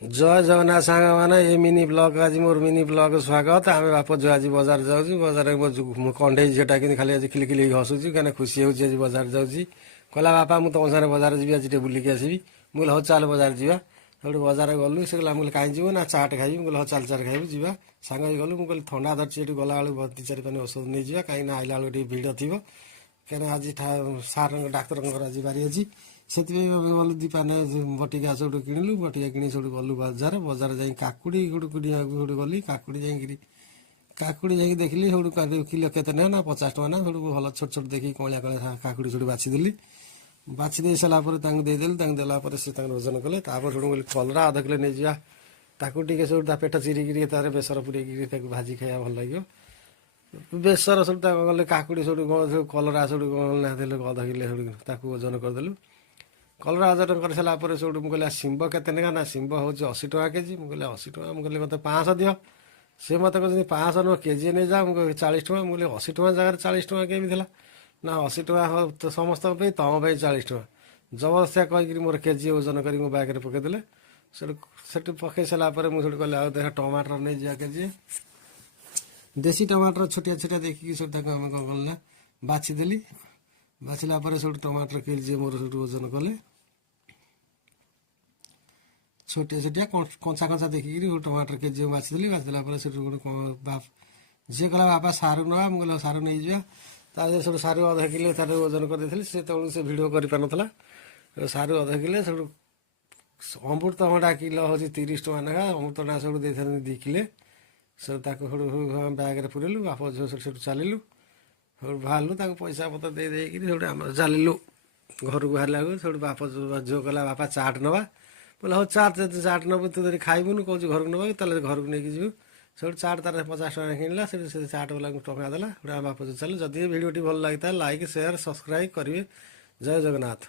जय जगन्नाथ सांग मैंने ये मिनी ब्लॉग आज मोर मिनी ब्लॉग स्वागत आम बाप जो आज बजार जाऊँ बजार कंडे झीटा कि खाली आज खिली खिली हसुची क्या खुशी होची आज बजार जाऊँगी कहला बापा मुझे तुम सारे बजार जी आज बुलिकी आसबि मुझे हाँ चल बजार जा सब बजार गलु से कहला मुझे कहीं जीव ना चाट खाइबी मुझे हाँ चाल चाल खाइबी जा सांग गलु मुझे थंडा धरची गला बेलू 2-4 पानी औषध नहीं जा कहीं आइला बेलू भिड़ थी क्या आज सार डाक्तर आज बारी अच्छी से गलु दीपाने बटिका सब किणलु बटिका कि सब गलु बजार बजार जा काकुड़ी गोटे किणा गली काकुड़ी काकुड़ी जा देखिली सब किलो केते ना 50 टका ना सब भल छोट छोट देखिए कलिया कलिया काकुड़ी सब बाछीदेली बाछी सारापर देदेली देलापर से ओजन कले सब कहली कलरा अध किलो नहीं जा ताकू टे सब पेट चिरिकी तार बेसर पूरे भाजी खाया भल लगे बेसर सब गले काकुड़ी सब कलरा सब अध किलो ओजन करदेलु कलरा ओजन कर सारापर सब मुझे शिंब केते ना शिंब हूँ 80 टका केजी मुझे 80 टका मुझे मत 500 दियो सी मत कहते 500 नुह केजी नहीं जा मुझे 40 टका मुझे 80 टका जगह 40 टका केमी ना 80 टका तो समस्त तुम 40 टका जबरदस्तिया कहीकि मोर केजी ओजन कर बैग पकईदे से पकई सारापर मुझे कहली देख टमाटर नहीं जा केजी देसी टमाटर छोटिया छोटिया देखिए सब आम कौन कल ना बाछीदेली बाछिला सब टमाटर केजी मोर सब ओजन कले छोटिया छोटिया कंचा कंचा देखिकी टमाटर केजी बाछीदेली बाछीदेला बाप जी कहला बापा सारू ना मुझे सारू नहीं जा तार सब सारू अध किलो तार ओजन करदे से से भिड कर पार सारू अध किलो सब अमृतभंडा किलो हूँ 30 टका नाखा अमृतभंडा सब दे 2 किलो सब बैग पुरेलु बाप झील सब चलू सब बाहरलु पैसा पतर देकी सब चलू घर को बाहर सब बाप झील कहला बापा चाट नवा बोले हाँ चाट नबू तू धरी खाइबुन कौच घर को नवा ताले घर को लेकिन जीव सब चाट तार 50 टका किणला से चाट वाला टका देला बाप चल जदि भिडियो भल लगी था लाइक शेयर सब्सक्राइब करेंगे। जय जगन्नाथ।